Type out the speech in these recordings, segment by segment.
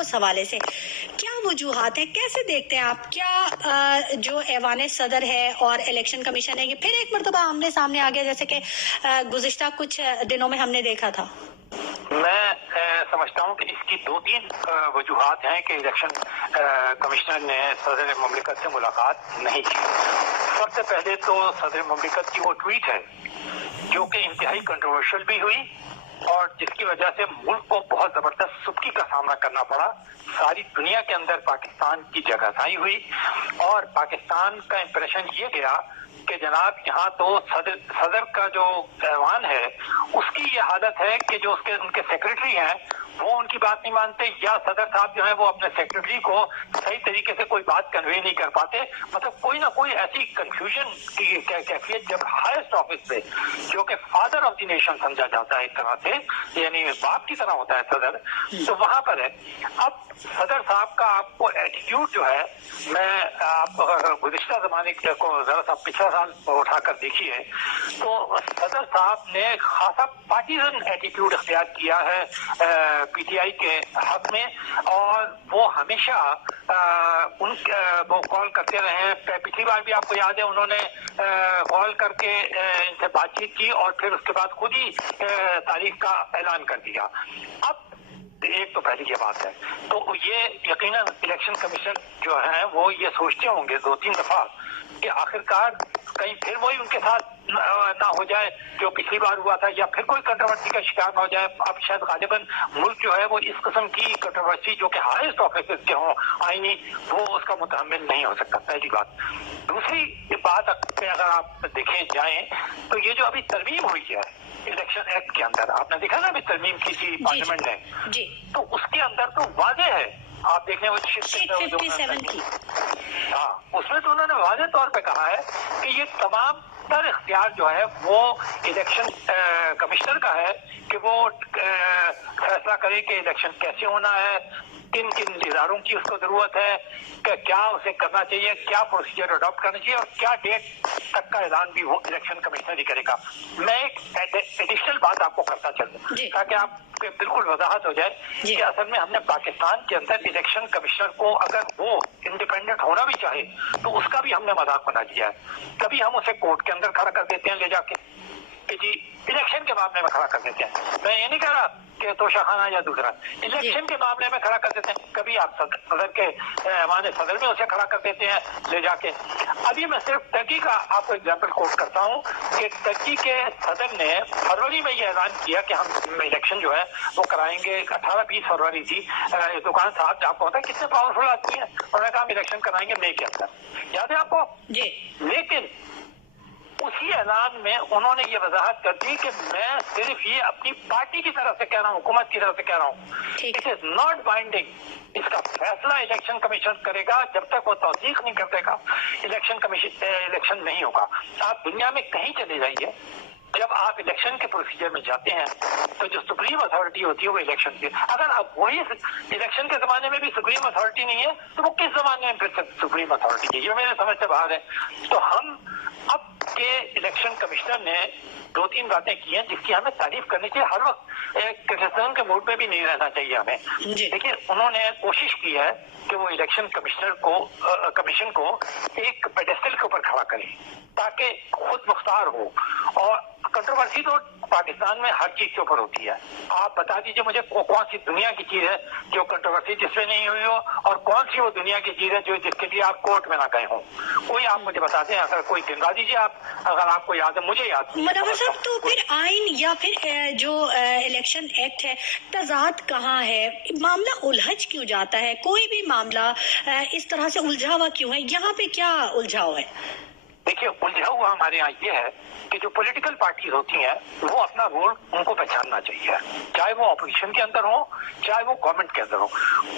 اس حوالے سے کیا وجوہات ہیں، کیسے دیکھتے ہیں آپ؟ کیا جو ایوان صدر ہے اور الیکشن کمیشن ہے یہ پھر ایک مرتبہ آمنے سامنے آ گیا جیسے کہ گزشتہ کچھ دنوں میں ہم نے دیکھا تھا؟ میں سمجھتا ہوں کہ اس کی 2-3 وجوہات ہیں کہ الیکشن کمشنر نے صدر مملکت سے ملاقات نہیں کی۔ سب سے پہلے تو صدر مملکت کی وہ ٹویٹ ہے جو کہ انتہائی کنٹروورشل بھی ہوئی اور جس کی وجہ سے ملک کو بہت زبردست سبکی کا سامنا کرنا پڑا۔ ساری دنیا کے اندر پاکستان کی جگہ سائی ہوئی اور پاکستان کا امپریشن یہ گیا کہ جناب یہاں تو صدر کا جو ایوان ہے اس کی یہ حالت ہے کہ جو ان کے سیکرٹری ہیں وہ ان کی بات نہیں مانتے، یا صدر صاحب جو ہے وہ اپنے سیکرٹری کو صحیح طریقے سے کوئی بات کنوے نہیں کر پاتے۔ مطلب کوئی نہ کوئی ایسی کنفیوژن کی کیفیت جب ہائیسٹ آفس سے جو کہ فادر آف دی نیشن سمجھا جاتا ہے ایک طرح سے، یعنی باپ کی طرح ہوتا ہے صدر، تو وہاں پر ہے۔ اب صدر صاحب کا آپ کو ایٹیٹیوڈ جو ہے، میں آپ گزشتہ زمانے کو ذرا سا پچھلا سال اٹھا کر دیکھیے تو صدر صاحب نے خاصا پارٹیزن ایٹیٹیوڈ اختیار کیا ہے پی ٹی آئی کے حق میں، اور وہ ہمیشہ وہ کال کرتے رہے ہیں۔ پچھلی بار بھی آپ کو یاد ہے انہوں نے کال کر کے ان سے بات چیت کی اور پھر اس کے بعد خود ہی تاریخ کا اعلان کر دیا۔ اب ایک تو پہلی یہ بات ہے، تو یہ یقیناً الیکشن کمیشن جو ہے وہ یہ سوچتے ہوں گے 2-3 دفعہ کہ آخرکار کہیں پھر وہی ان کے ساتھ نہ ہو جائے جو پچھلی بار ہوا تھا، یا پھر کوئی کنٹروورسی کا شکار نہ ہو جائے۔ اب شاید غالباً ملک جو ہے وہ اس قسم کی کنٹروورسی جو کہ ہائیسٹ آفیسز کے ہوں آئینی، وہ اس کا متحمل نہیں ہو سکتا، پہلی بات۔ دوسری بات اگر آپ دیکھیں جائیں تو یہ جو ابھی ترمیم ہوئی ہے الیکشن ایکٹ کے اندر، آپ نے دیکھا نا ابھی ترمیم کی تھی پارلیمنٹ نے، تو اس کے اندر تو واضح ہے، آپ دیکھ لیں وہ شیٹ 57 کی، ہاں اس میں تو انہوں نے واضح طور پہ کہا ہے کہ یہ تمام تر اختیار جو ہے وہ الیکشن کمشنر کا ہے کہ وہ فیصلہ کرے کہ الیکشن کیسے ہونا ہے، کن کن اداروں کی اس کو ضرورت ہے، کہ کیا اسے کرنا چاہیے، کیا پروسیجر اڈاپٹ کرنا چاہیے، اور کیا ڈیٹ تک کا اعلان بھی وہ الیکشن کمشنر ہی کرے گا۔ میں ایک ایڈیشنل بات آپ کو کرتا چلوں تاکہ آپ بالکل وضاحت ہو جائے کہ اصل میں ہم نے پاکستان کے اندر الیکشن کمشنر کو اگر وہ انڈیپینڈنٹ ہونا بھی چاہے تو اس کا بھی ہم نے مذاق بنا دیا ہے۔ کبھی ہم اسے کورٹ کے اندر کھڑا کر دیتے ہیں لے جا کے کہ جی الیکشن کے معاملے میں کھڑا کر دیتے ہیں، میں یہ نہیں کہہ رہا کہ توشہ خانہ یا دوسرا، الیکشن کے معاملے میں کھڑا کر دیتے ہیں، کبھی آپ صدر کے ایوان صدر میں اسے کھڑا کر دیتے ہیں لے جا کے۔ ابھی میں صرف ٹرکی کا آپ کو ایگزامپل کوٹ کرتا ہوں کہ ٹرکی کے صدر نے فروری میں یہ اعلان کیا کہ ہم الیکشن جو ہے وہ کرائیں گے، 18-20 فروری تھی۔ دکان صاحب آپ کو پتا ہے کتنے پاورفل آدمی ہیں، انہوں نے کہا ہم الیکشن کرائیں گے مئی کے اندر، یاد ہے آپ کو؟ لیکن اسی اعلان میں انہوں نے یہ وضاحت کر دی کہ میں صرف یہ اپنی پارٹی کی طرف سے کہہ رہا ہوں، حکومت کی طرف سے کہہ رہا ہوں، اٹ از ناٹ بائنڈنگ، اس کا فیصلہ الیکشن کمیشن کرے گا، جب تک وہ توثیق نہیں کر دے گا الیکشن نہیں ہوگا۔ آپ دنیا میں کہیں چلے جائیے، جب آپ الیکشن کے پروسیجر میں جاتے ہیں تو جو سپریم اتھارٹی ہوتی ہے وہ الیکشن کی، اگر اب وہی الیکشن کے زمانے میں بھی سپریم اتھارٹی نہیں ہے تو وہ کس زمانے میں پھر سپریم اتھارٹی ہے؟ یہ میرے سمجھ سے باہر ہے۔ تو ہم اب کے الیکشن کمشنر نے 2-3 باتیں کی ہیں جس کی ہمیں تعریف کرنی چاہیے، ہر وقت ایک کرٹیسزم کے موڈ میں بھی نہیں رہنا چاہیے ہمیں۔ دیکھیے انہوں نے کوشش کی ہے کہ وہ الیکشن کمیشن کو ایک پیڈسٹل کے اوپر کھڑا کریں تاکہ خود مختار ہو، اور کنٹروورسی تو پاکستان میں ہر چیز کے اوپر ہوتی ہے۔ آپ بتا دیجئے مجھے کون سی دنیا کی چیز ہے جو کنٹروورسی جس میں نہیں ہوئی ہو، اور کون سی وہ دنیا کی چیز ہے جو جس کے لیے آپ کورٹ میں نہ گئے ہوں؟ کوئی آپ مجھے بتا دیں، اگر کوئی گنوا دیجیے آپ، اگر آپ کو یاد ہے، مجھے یاد نہیں۔ منور صاحب تو پھر آئین یا پھر جو الیکشن ایکٹ ہے تضاد کہاں ہے؟ معاملہ الجھ کیوں جاتا ہے؟ کوئی بھی معاملہ اس طرح سے الجھا ہوا کیوں ہے؟ یہاں پہ کیا الجھاؤ ہے؟ دیکھیے الجھا ہوا ہمارے یہاں یہ ہے کہ جو پولیٹیکل پارٹیز ہوتی ہیں وہ اپنا رول ان کو پہچاننا چاہیے، چاہے وہ اپوزیشن کے اندر ہو چاہے وہ گورنمنٹ کے اندر ہو۔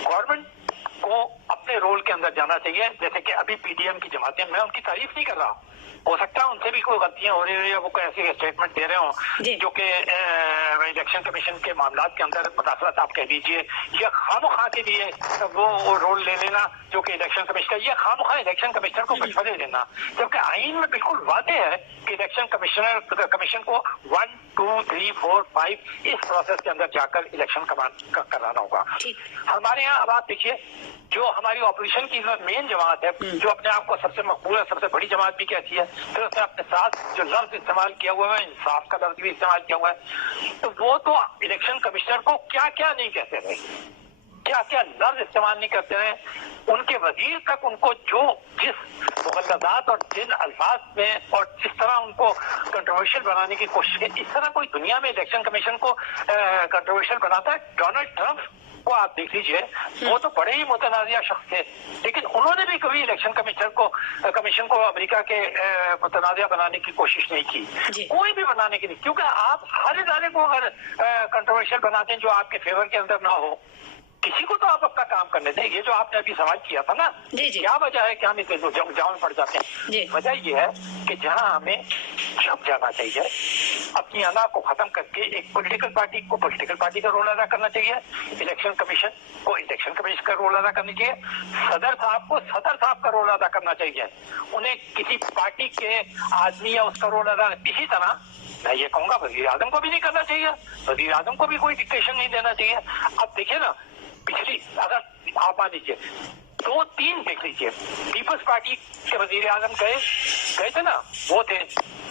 گورنمنٹ کو اپنے رول کے اندر جانا چاہیے، جیسے کہ ابھی پی ڈی ایم کی جماعتیں، میں ان کی تعریف نہیں کر رہا، हो सकता है उनसे भी कोई गलतियां हो रही हो या वो कोई ऐसी स्टेटमेंट दे रहे हो जो कि इलेक्शन कमीशन के मामला के अंदर मुदाखलत आप कह दीजिए, या खामखा के लिए वो रोल ले लेना जो कि इलेक्शन कमिश्नर, या खामखा इलेक्शन कमिश्नर को मशवरे देना, जबकि आईन में बिल्कुल वादे है कि इलेक्शन कमीशन को 1, 2, 3, 4, 5 इस प्रोसेस के अंदर जाकर इलेक्शन कराना होगा। हमारे यहाँ अब आप देखिए, जो हमारी ऑपोजिशन की मेन जमात है, जो अपने आप को सबसे मकबूल है, सबसे बड़ी जमात भी कहती है, फिर उसने अपने साथ जो लफ्ज इस्तेमाल किया हुआ है, इंसाफ का लफ्ज भी इस्तेमाल किया हुआ है, तो वो तो इलेक्शन कमिश्नर को क्या क्या नहीं कहते रहे, क्या क्या लफ्ज इस्तेमाल नहीं करते रहे, उनके वजीर तक उनको जो जिस मुगल्लज़ात और जिन अल्फाज में और जिस तरह उनको कंट्रोवर्शियल बनाने की कोशिश की, इस तरह कोई दुनिया में इलेक्शन कमीशन को कंट्रोवर्शियल बनाता है? डोनाल्ड ट्रंप को आप देख लीजिए, वो तो बड़े ही मुतनाज़िया शख्स थे, लेकिन उन्होंने भी कभी इलेक्शन कमीशन को अमेरिका के मुतनाज़िया बनाने की कोशिश नहीं की, कोई भी बनाने की नहीं, क्योंकि आप हर इदारे को अगर कंट्रोवर्शियल बनाते हैं जो आपके फेवर के अंदर ना हो, किसी को तो आप अपना काम करने दें। ये जो आपने अभी सवाल किया था ना, क्या वजह है कि हम इसे जाम पड़ जाते हैं? वजह ये है कि जहां हमें छप जाना चाहिए, अपनी अना को खत्म करके एक पॉलिटिकल पार्टी का रोल अदा करना चाहिए, इलेक्शन कमीशन को इलेक्शन कमीशन का रोल अदा करना चाहिए, सदर साहब को सदर साहब का रोल अदा करना चाहिए, उन्हें किसी पार्टी के आदमी या उसका रोल अदा, इसी तरह मैं ये कहूंगा वजीर आजम को भी नहीं करना चाहिए, वजीर आजम को भी कोई डिक्टेशन नहीं देना चाहिए। अब देखिए ना, पिछली अगर आप मान लीजिए 2-3 देख लीजिए, पीपल्स पार्टी के वजीर आजम गए थे ना, वो थे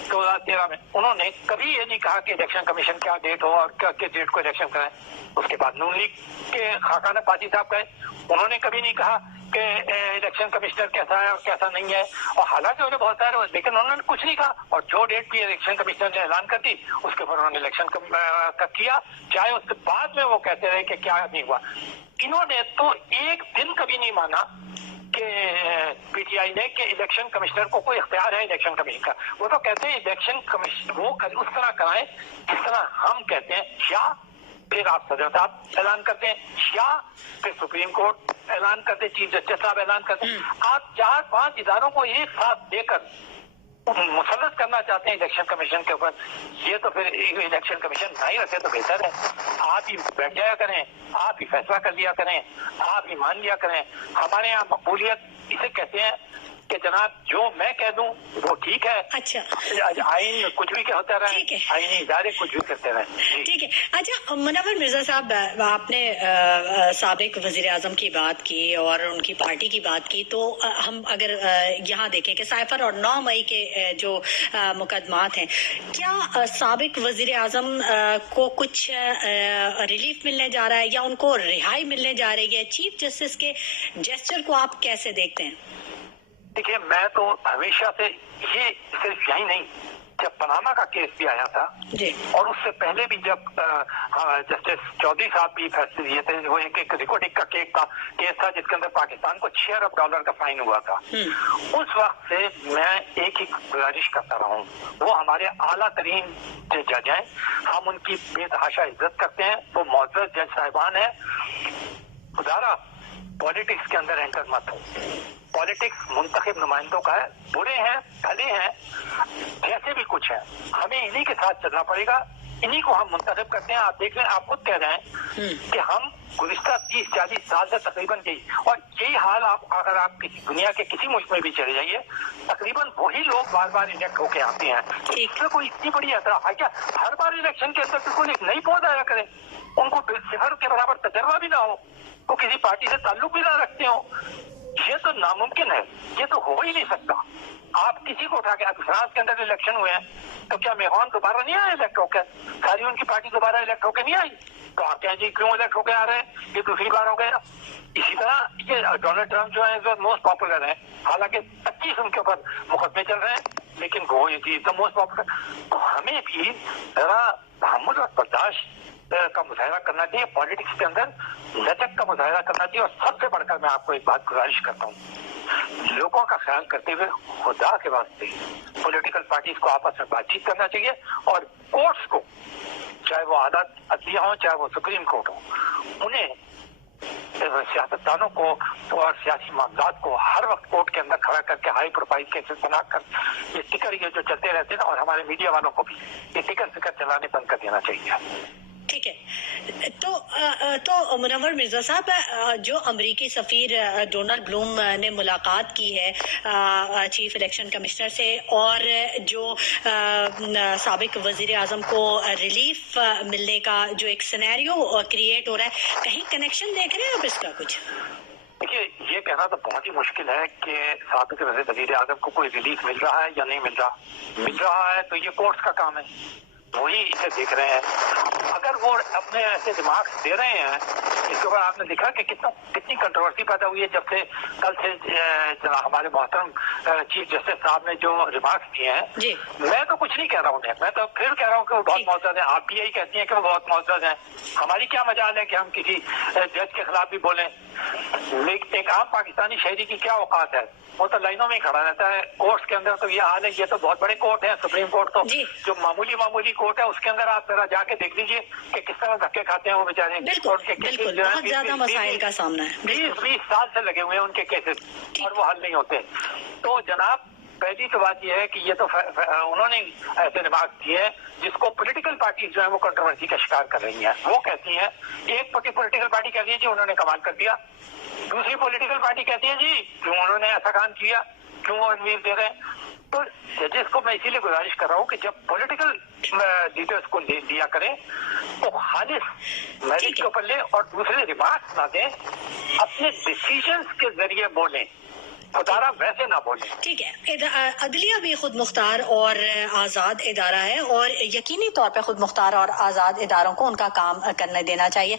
2013 में, उन्होंने कभी ये नहीं कहा कि इलेक्शन कमीशन क्या डेट हो और क्या डेट को इलेक्शन कराएं। उसके बाद नून लीग के खाकाना पाजी साहब गए, उन्होंने कभी नहीं कहा कि इलेक्शन कमिश्नर कैसा है और कैसा नहीं है, और हालांकि उन्हें बहुत सारे, लेकिन उन्होंने कुछ नहीं कहा, और जो डेट भी इलेक्शन कमिश्नर ने ऐलान कर दी उसके ऊपर उन्होंने इलेक्शन किया, चाहे उसके बाद में वो कहते रहे कि क्या नहीं हुआ। इन्होंने तो एक दिन कभी नहीं माना कि पीटीआई ने कि इलेक्शन कमिश्नर को कोई इख्तियार है इलेक्शन कमीशन का। वो तो कहते हैं इलेक्शन कमीशन वो उस तरह कराएं जिस तरह हम कहते हैं, या फिर आप सदर साहब ऐलान करते हैं, या फिर सुप्रीम कोर्ट ऐलान करते, चीफ जस्टिस साहब ऐलान करते हैं। आप 4-5 इदारों को एक साथ देकर मुसल्लत करना चाहते हैं इलेक्शन कमीशन के ऊपर, ये तो फिर इलेक्शन कमीशन नहीं रखे तो बेहतर है। आप ही बैठ जाया करें, आप ही फैसला कर लिया करें, आप ही मान लिया करें। हमारे यहाँ मकबूलियत इसे कहते हैं कि जनाब जो मैं कह दूं वो ठीक है। अच्छा, आइन कुछ भी होता रहे, आईनी इदारे कुछ भी करते रहे। ठीक है। अच्छा मुनव्वर मिर्जा साहब, आपने साबिक वजीर आजम की बात की और उनकी पार्टी की बात की, तो हम अगर यहाँ देखें कि साइफर और 9 मई के जो मुकदमात हैं, क्या साबिक वजीर आजम को कुछ रिलीफ मिलने जा रहा है या उनको रिहाई मिलने जा रही है? चीफ जस्टिस के जेस्चर को आप कैसे देखते हैं? देखिए, मैं तो हमेशा से ये सिर्फ यही नहीं, जब पनामा का केस भी आया था और उससे पहले भी जब जस्टिस चौधरी साहब भी फैसले दिए थे, वो एक रिकॉर्डिंग का केस था जिसके अंदर पाकिस्तान को $6 अरब का फाइन हुआ था। उस वक्त से मैं एक ही गुजारिश करता रहा हूँ, वो हमारे आला तरीन जज हैं, हम उनकी बेतहाशा इज्जत करते हैं, वो मौजूद जज साहिबान है, खुदारा पॉलिटिक्स के अंदर एंटर मत हो। पॉलिटिक्स मुंतखब नुमाइंदों का है, बुरे हैं भले हैं जैसे भी कुछ है, हमें इन्हीं के साथ चलना पड़ेगा, इन्हीं को हम मुंतखब करते हैं। आप देख रहे हैं, आप खुद कह रहे हैं कि हम गुज़िश्ता 30-40 साल से तकरीबन यही, और यही हाल आप अगर आप दुनिया के किसी मुल्क में भी चले जाइए, तकरीबन वही लोग बार बार इलेक्ट होके आते हैं। इसमें कोई इतनी बड़ी एतराफ़ है क्या? हर बार इलेक्शन के अंदर बिल्कुल एक नई पौध आया करें, उनको सिफर के बराबर तजर्बा भी ना हो, वो किसी पार्टी से ताल्लुक भी ना रखते हो, ये तो नामुमकिन है, ये तो हो ही नहीं सकता। आप किसी को उठा के, फ्रांस के अंदर इलेक्शन हुए हैं तो क्या मेहमान दोबारा नहीं आए इलेक्ट होकर? सारी उनकी पार्टी दोबारा इलेक्ट होकर नहीं आई, तो आप क्या जी क्यों इलेक्ट होकर आ रहे हैं? ये दूसरी बार हो गया। इसी तरह ये डोनाल्ड ट्रंप जो है इस वक्त मोस्ट पॉपुलर है, हालांकि 25 उनके ऊपर मुकदमे चल रहे हैं, लेकिन वो इज द मोस्ट पॉपुलर। तो हमें भी जरा तहम्मुल और बर्दाश्त का मुजाहरा करना चाहिए, पॉलिटिक्स के अंदर लचक का मुजाहरा करना चाहिए। और सबसे बढ़कर मैं आपको एक बात गुजारिश करता हूँ, लोगों का ख्याल करते हुए खुदा के वास्ते पॉलिटिकल पार्टीज को आपस में बातचीत करना चाहिए, और कोर्ट्स को, चाहे वो अदालत अदलिया हो चाहे वो सुप्रीम कोर्ट हो, उन्हें सियासतदानों को और सियासी मामलात को हर वक्त कोर्ट के अंदर खड़ा करके हाई प्रोफाइल केसेस बनाकर ये टिकर ये जो चलते रहते हैं, और हमारे मीडिया वालों को भी ये टिकर चलाने बंद कर देना चाहिए। ठीक है, तो मुनव्वर मिर्जा साहब, जो अमरीकी सफ़ीर डोनाल्ड ब्लूम ने मुलाकात की है चीफ इलेक्शन कमिश्नर से, और जो साबिक वजीर आजम को रिलीफ मिलने का जो एक सिनेरियो क्रिएट हो रहा है, कहीं कनेक्शन देख रहे हैं आप इसका कुछ? देखिए, ये कहना तो बहुत ही मुश्किल है कि साबिक वजीर आजम को कोई रिलीफ मिल रहा है या नहीं मिल रहा है तो ये कोर्ट्स का काम है, वही इसे देख रहे हैं। अगर वो अपने ऐसे दिमाग दे रहे हैं, इसके ऊपर आपने देखा कि कितनी कंट्रोवर्सी पैदा हुई है जब से कल से हमारे मोहतरम चीफ जस्टिस साहब ने जो रिमार्क्स दिए हैं। मैं तो कुछ नहीं कह रहा हूँ उन्हें, मैं तो फिर कह रहा हूँ कि वो बहुत मौजूद है। आप भी यही कहती हैं कि वो बहुत मौजूद है। हमारी क्या मजाल है कि हम किसी जज के खिलाफ भी बोलें। लेकिन एक आम पाकिस्तानी शहरी की क्या औकात है, वो तो लाइनों में ही खड़ा रहता है। कोर्ट्स के अंदर तो ये हाल है, ये तो बहुत बड़े कोर्ट है, सुप्रीम कोर्ट तो जो मामूली कोर्ट है उसके अंदर आप जरा जाके देख लीजिए कि किस तरह धक्के खाते हैं वो बेचारे। बिल्कुल, बहुत ज्यादा मसाइल का सामना है। 20 साल से लगे हुए हैं उनके केसेस और वो हल नहीं होते। तो जनाब, पहली तो बात यह है कि ये तो उन्होंने ऐसे रिमार्क दिए हैं जिसको पॉलिटिकल पार्टी जो है वो कंट्रोवर्सी का शिकार कर रही है। वो कहती है, एक पॉलिटिकल पार्टी कहती है जी उन्होंने कमाल कर दिया, दूसरी पॉलिटिकल पार्टी कहती है जी क्यों उन्होंने ऐसा काम किया, क्यों वो अनवीर दे रहे हैं। तो जजेस को मैं इसीलिए गुजारिश कर रहा हूँ कि जब पॉलिटिकल लीडर्स को लिया करें तो खालिस मेरिट के ऊपर लें और दूसरे रिमार्क्स ना दें, अपने डिसीजंस के जरिए बोलें, खुदारा वैसे ना बोले। ठीक है, अदलिया भी खुद मुख्तार और आज़ाद इदारा है और यकीनी तौर पे खुद मुख्तार और आज़ाद इदारों को उनका काम करने देना चाहिए।